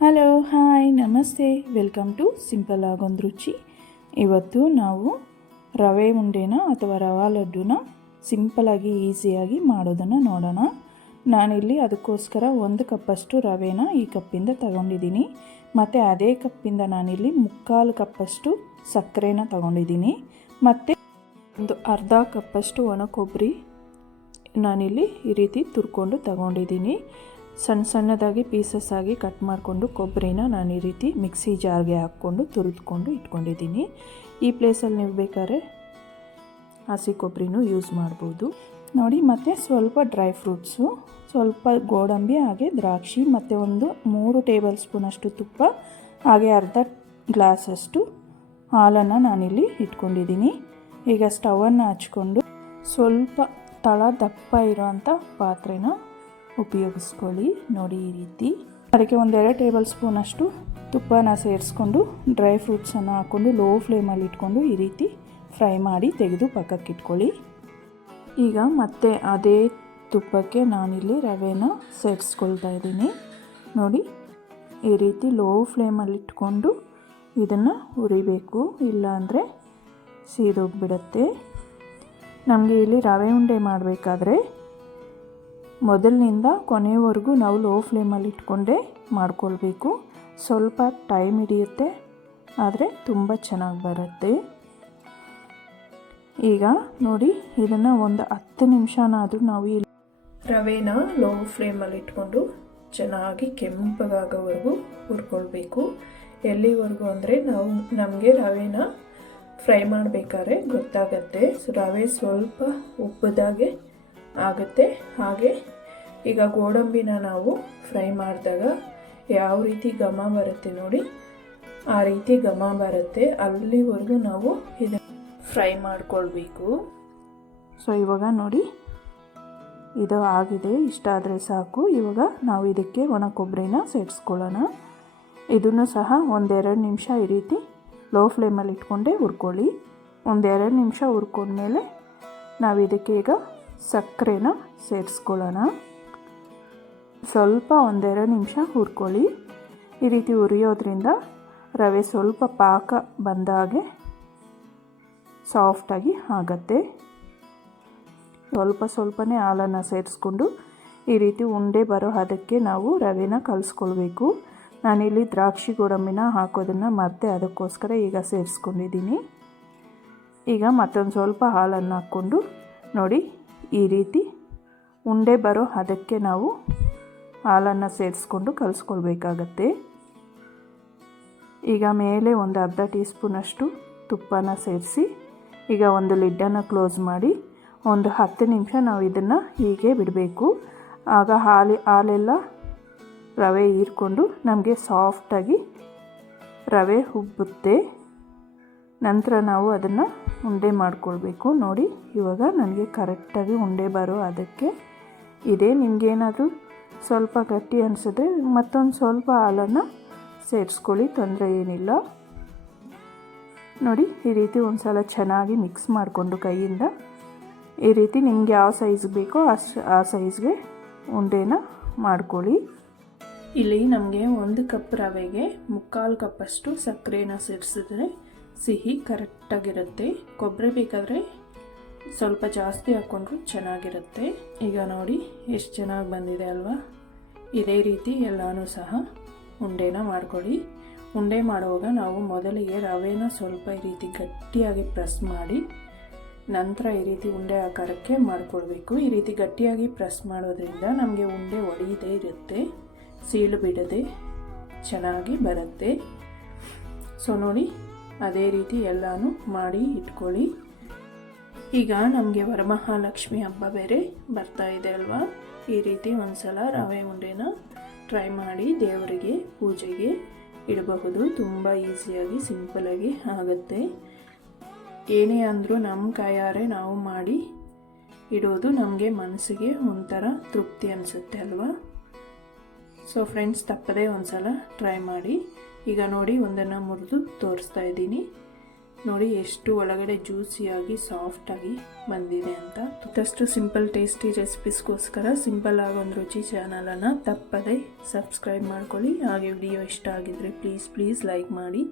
Hello hi ನಮಸ್ತೆ. Welcome to simple ಆಗೊಂದು ರುಚಿ. ಇವತ್ತು ನಾವು ರವೆ ಉಂಡೆನ ಅಥವಾ ರವಾ ಲಡ್ಡುನ ಸಿಂಪಲಾಗಿ ಈಸಿಯಾಗಿ ಮಾಡೋದನ್ನು ನೋಡೋಣ. ನಾನಿಲ್ಲಿ ಅದಕ್ಕೋಸ್ಕರ ಒಂದು ಕಪ್ಪಷ್ಟು ರವೆನ ಈ ಕಪ್ಪಿಂದ ತಗೊಂಡಿದ್ದೀನಿ. ಮತ್ತು ಅದೇ ಕಪ್ಪಿಂದ ನಾನಿಲ್ಲಿ ಮುಕ್ಕಾಲು ಕಪ್ಪಷ್ಟು ಸಕ್ಕರೆನ ತಗೊಂಡಿದ್ದೀನಿ. ಮತ್ತು ಒಂದು ಅರ್ಧ ಕಪ್ಪಷ್ಟು ಒಣ ಕೊಬ್ಬರಿ ನಾನಿಲ್ಲಿ ಈ ರೀತಿ ತುರ್ಕೊಂಡು ತಗೊಂಡಿದ್ದೀನಿ. ಸಣ್ಣ ಸಣ್ಣದಾಗಿ ಪೀಸಸ್ ಆಗಿ ಕಟ್ ಮಾಡಿಕೊಂಡು ಕೊಬ್ಬರಿನ ನಾನು ಈ ರೀತಿ ಮಿಕ್ಸಿ ಜಾರ್ಗೆ ಹಾಕ್ಕೊಂಡು ತುರಿದುಕೊಂಡು ಇಟ್ಕೊಂಡಿದ್ದೀನಿ. ಈ ಪ್ಲೇಸಲ್ಲಿ ನೀವು ಬೇಕಾದ್ರೆ ಹಸಿ ಕೊಬ್ಬರಿನೂ ಯೂಸ್ ಮಾಡ್ಬೋದು. ನೋಡಿ, ಮತ್ತು ಸ್ವಲ್ಪ ಡ್ರೈ ಫ್ರೂಟ್ಸು ಸ್ವಲ್ಪ ಗೋಡಂಬಿ ಹಾಗೆ ದ್ರಾಕ್ಷಿ, ಮತ್ತು ಒಂದು ಮೂರು ಟೇಬಲ್ ಸ್ಪೂನಷ್ಟು ತುಪ್ಪ, ಹಾಗೆ ಅರ್ಧ ಗ್ಲಾಸಷ್ಟು ಹಾಲನ್ನು ನಾನಿಲ್ಲಿ ಇಟ್ಕೊಂಡಿದ್ದೀನಿ. ಈಗ ಸ್ಟವನ್ನು ಹಚ್ಕೊಂಡು ಸ್ವಲ್ಪ ತಳ ದಪ್ಪ ಇರೋವಂಥ ಪಾತ್ರೆನ ಉಪಯೋಗಿಸ್ಕೊಳ್ಳಿ. ನೋಡಿ ಈ ರೀತಿ. ಅದಕ್ಕೆ ಒಂದೆರಡು ಟೇಬಲ್ ಸ್ಪೂನಷ್ಟು ತುಪ್ಪನ ಸೇರಿಸ್ಕೊಂಡು ಡ್ರೈ ಫ್ರೂಟ್ಸನ್ನು ಹಾಕ್ಕೊಂಡು ಲೋ ಫ್ಲೇಮಲ್ಲಿ ಇಟ್ಕೊಂಡು ಈ ರೀತಿ ಫ್ರೈ ಮಾಡಿ ತೆಗೆದು ಪಕ್ಕಕ್ಕೆ ಇಟ್ಕೊಳ್ಳಿ. ಈಗ ಮತ್ತೆ ಅದೇ ತುಪ್ಪಕ್ಕೆ ನಾನಿಲ್ಲಿ ರವೆನ ಸೇರಿಸ್ಕೊಳ್ತಾ ಇದ್ದೀನಿ. ನೋಡಿ, ಈ ರೀತಿ ಲೋ ಫ್ಲೇಮಲ್ಲಿ ಇಟ್ಕೊಂಡು ಇದನ್ನು ಹುರಿಬೇಕು. ಇಲ್ಲಾಂದರೆ ಸೀದೋಗಿಬಿಡತ್ತೆ. ನಮಗೆ ಇಲ್ಲಿ ರವೆ ಉಂಡೆ ಮಾಡಬೇಕಾದ್ರೆ ಮೊದಲಿನಿಂದ ಕೊನೆಯವರೆಗೂ ನಾವು ಲೋ ಫ್ಲೇಮಲ್ಲಿ ಇಟ್ಕೊಂಡೇ ಮಾಡ್ಕೊಳ್ಬೇಕು. ಸ್ವಲ್ಪ ಟೈಮ್ ಹಿಡಿಯುತ್ತೆ, ಆದರೆ ತುಂಬ ಚೆನ್ನಾಗಿ ಬರುತ್ತೆ. ಈಗ ನೋಡಿ, ಇದನ್ನು ಒಂದು ಹತ್ತು ನಿಮಿಷನಾದರೂ ನಾವು ಇಲ್ಲಿ ರವೆನ ಲೋ ಫ್ಲೇಮಲ್ಲಿ ಇಟ್ಕೊಂಡು ಚೆನ್ನಾಗಿ ಕೆಂಪಗಾಗೋವರೆಗೂ ಹುರ್ಕೊಳ್ಬೇಕು. ಎಲ್ಲಿವರೆಗೂ ಅಂದರೆ ನಾವು ನಮಗೆ ರವೆನ ಫ್ರೈ ಮಾಡಬೇಕಾದ್ರೆ ಗೊತ್ತಾಗತ್ತೆ. ಸೊ ರವೆ ಸ್ವಲ್ಪ ಉಪ್ಪದಾಗೆ ಆಗುತ್ತೆ. ಹಾಗೆ ಈಗ ಗೋಡಂಬಿನ ನಾವು ಫ್ರೈ ಮಾಡಿದಾಗ ಯಾವ ರೀತಿ ಘಮ ಬರುತ್ತೆ ನೋಡಿ. ಆ ರೀತಿ ಘಮ ಬರುತ್ತೆ. ಅಲ್ಲಿವರೆಗೂ ನಾವು ಇದನ್ನು ಫ್ರೈ ಮಾಡಿಕೊಳ್ಬೇಕು. ಸೊ ಇವಾಗ ನೋಡಿ. ಇದು ಆಗಿದೆ. ಇಷ್ಟ ಆದರೆ ಸಾಕು. ಇವಾಗ ನಾವು ಇದಕ್ಕೆ ಒಣ ಕೊಬ್ಬರಿನ ಸೇರಿಸ್ಕೊಳ್ಳೋಣ. ಇದನ್ನು ಸಹ ಒಂದೆರಡು ನಿಮಿಷ ಈ ರೀತಿ ಲೋ ಫ್ಲೇಮಲ್ಲಿ ಇಟ್ಕೊಂಡೇ ಹುರ್ಕೊಳ್ಳಿ. ಒಂದೆರಡು ನಿಮಿಷ ಹುರ್ಕೊಂಡ್ಮೇಲೆ ನಾವು ಇದಕ್ಕೆ ಈಗ ಸಕ್ಕರೆನ ಸೇರಿಸ್ಕೊಳ್ಳೋಣ. ಸ್ವಲ್ಪ ಒಂದೆರಡು ನಿಮಿಷ ಹುರ್ಕೊಳ್ಳಿ. ಈ ರೀತಿ ಉರಿಯೋದ್ರಿಂದ ರವೆ ಸ್ವಲ್ಪ ಪಾಕ ಬಂದಾಗೆ ಸಾಫ್ಟಾಗಿ ಆಗತ್ತೆ. ಸ್ವಲ್ಪ ಸ್ವಲ್ಪನೇ ಹಾಲನ್ನು ಸೇರಿಸ್ಕೊಂಡು ಈ ರೀತಿ ಉಂಡೆ ಬರೋ ಅದಕ್ಕೆ ನಾವು ರವೆನ ಕಲಿಸ್ಕೊಳ್ಬೇಕು. ನಾನಿಲ್ಲಿ ದ್ರಾಕ್ಷಿ ಗೋಡಂಬಿನ ಹಾಕೋದನ್ನು ಮತ್ತೆ ಅದಕ್ಕೋಸ್ಕರ ಈಗ ಸೇರಿಸ್ಕೊಂಡಿದ್ದೀನಿ. ಈಗ ಮತ್ತೊಂದು ಸ್ವಲ್ಪ ಹಾಲನ್ನು ಹಾಕ್ಕೊಂಡು ನೋಡಿ ಈ ರೀತಿ ಉಂಡೆ ಬರೋ ಅದಕ್ಕೆ ನಾವು ಹಾಲನ್ನು ಸೇರಿಸ್ಕೊಂಡು ಕಲಿಸ್ಕೊಳ್ಬೇಕಾಗತ್ತೆ. ಈಗ ಮೇಲೆ ಒಂದು ಅರ್ಧ ಟೀ ಸ್ಪೂನಷ್ಟು ತುಪ್ಪನ ಸೇರಿಸಿ, ಈಗ ಒಂದು ಲಿಡ್ಡನ್ನು ಕ್ಲೋಸ್ ಮಾಡಿ ಒಂದು ಹತ್ತು ನಿಮಿಷ ನಾವು ಇದನ್ನು ಹೀಗೆ ಬಿಡಬೇಕು. ಆಗ ಹಾಲು, ಹಾಲೆಲ್ಲ ರವೆ ಹೀರ್ಕೊಂಡು ನಮಗೆ ಸಾಫ್ಟಾಗಿ ರವೆ ಉಬ್ಬುತ್ತೆ ನಂತರ ನಾವು ಅದನ್ನು ಉಂಡೆ ಮಾಡ್ಕೊಳ್ಬೇಕು. ನೋಡಿ, ಇವಾಗ ನನಗೆ ಕರೆಕ್ಟಾಗಿ ಉಂಡೆ ಬರೋ ಅದಕ್ಕೆ. ಇದೆ, ನಿಮಗೇನಾದರೂ ಸ್ವಲ್ಪ ಗಟ್ಟಿ ಅನಿಸಿದ್ರೆ ಮತ್ತೊಂದು ಸ್ವಲ್ಪ ಹಾಲನ್ನು ಸೇರಿಸ್ಕೊಳ್ಳಿ, ತೊಂದರೆ ಏನಿಲ್ಲ. ನೋಡಿ, ಈ ರೀತಿ ಒಂದು ಸಲ ಚೆನ್ನಾಗಿ ಮಿಕ್ಸ್ ಮಾಡಿಕೊಂಡು ಕೈಯಿಂದ. ಈ ರೀತಿ ನಿಮಗೆ ಯಾವ ಸೈಜ್ ಬೇಕೋ ಅಷ್ಟು ಆ ಸೈಜ್ಗೆ ಉಂಡೆನ ಮಾಡ್ಕೊಳ್ಳಿ. ಇಲ್ಲಿ ನಮಗೆ ಒಂದು ಕಪ್ ರವೆಗೆ ಮುಕ್ಕಾಲು ಕಪ್ಪಷ್ಟು ಸಕ್ಕರೆನ ಸೇರಿಸಿದ್ರೆ ಸಿಹಿ ಕರೆಕ್ಟಾಗಿರುತ್ತೆ. ಕೊಬ್ಬರಿ ಬೇಕಾದರೆ ಸ್ವಲ್ಪ ಜಾಸ್ತಿ ಹಾಕ್ಕೊಂಡ್ರು ಚೆನ್ನಾಗಿರುತ್ತೆ. ಈಗ ನೋಡಿ ಎಷ್ಟು ಚೆನ್ನಾಗಿ ಬಂದಿದೆ ಅಲ್ವಾ? ಇದೇ ರೀತಿ ಎಲ್ಲನೂ ಸಹ ಉಂಡೆನ ಮಾಡ್ಕೊಳ್ಳಿ. ಉಂಡೆ ಮಾಡುವಾಗ ನಾವು ಮೊದಲಿಗೆ ರವೆನ ಸ್ವಲ್ಪ ಈ ರೀತಿ ಗಟ್ಟಿಯಾಗಿ ಪ್ರೆಸ್ ಮಾಡಿ, ನಂತರ ಈ ರೀತಿ ಉಂಡೆ ಆಕಾರಕ್ಕೆ ಮಾಡ್ಕೊಳ್ಬೇಕು. ಈ ರೀತಿ ಗಟ್ಟಿಯಾಗಿ ಪ್ರೆಸ್ ಮಾಡೋದ್ರಿಂದ ನಮಗೆ ಉಂಡೆ ಒಡೆಯದೇ ಇರುತ್ತೆ, ಸೀಳು ಬಿಡದೆ ಚೆನ್ನಾಗಿ ಬರುತ್ತೆ. ಸೊ ನೋಡಿ ಅದೇ ರೀತಿ ಎಲ್ಲನೂ ಮಾಡಿ ಇಟ್ಕೊಳ್ಳಿ. ಈಗ ನಮಗೆ ವರಮಹಾಲಕ್ಷ್ಮಿ ಹಬ್ಬ ಬೇರೆ ಬರ್ತಾ ಇದೆ ಅಲ್ವಾ? ಈ ರೀತಿ ಒಂದ್ಸಲ ರವೆ ಉಂಡೆನ ಟ್ರೈ ಮಾಡಿ ದೇವರಿಗೆ ಪೂಜೆಗೆ ಇಡಬಹುದು. ತುಂಬ ಈಸಿಯಾಗಿ ಸಿಂಪಲಾಗಿ ಆಗುತ್ತೆ. ಏನೇ ಅಂದರೂ ನಮ್ಮ ಕೈಯಾರೆ ನಾವು ಮಾಡಿ ಇಡೋದು ನಮಗೆ ಮನಸ್ಸಿಗೆ ಒಂಥರ ತೃಪ್ತಿ ಅನಿಸುತ್ತೆ ಅಲ್ವಾ? ಸೊ ಫ್ರೆಂಡ್ಸ್ ತಪ್ಪದೇ ಒಂದು ಸಲ ಟ್ರೈ ಮಾಡಿ. ಈಗ ನೋಡಿ ಒಂದನ್ನು ಮುರಿದು ತೋರಿಸ್ತಾ ಇದ್ದೀನಿ. ನೋಡಿ ಎಷ್ಟು ಒಳಗಡೆ ಜ್ಯೂಸಿಯಾಗಿ, ಸಾಫ್ಟಾಗಿ ಬಂದಿದೆ ಅಂತ. ಮತ್ತಷ್ಟು ಸಿಂಪಲ್ ಟೇಸ್ಟಿ ರೆಸಿಪೀಸ್ಗೋಸ್ಕರ ಸಿಂಪಲ್ ಆಗೊಂದು ರುಚಿ ಚಾನಲನ್ನು ತಪ್ಪದೆ ಸಬ್ಸ್ಕ್ರೈಬ್ ಮಾಡ್ಕೊಳ್ಳಿ. ಹಾಗೆ ವಿಡಿಯೋ ಇಷ್ಟ ಆಗಿದ್ರೆ ಪ್ಲೀಸ್ ಪ್ಲೀಸ್ ಲೈಕ್ ಮಾಡಿ.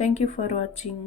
Thank you for watching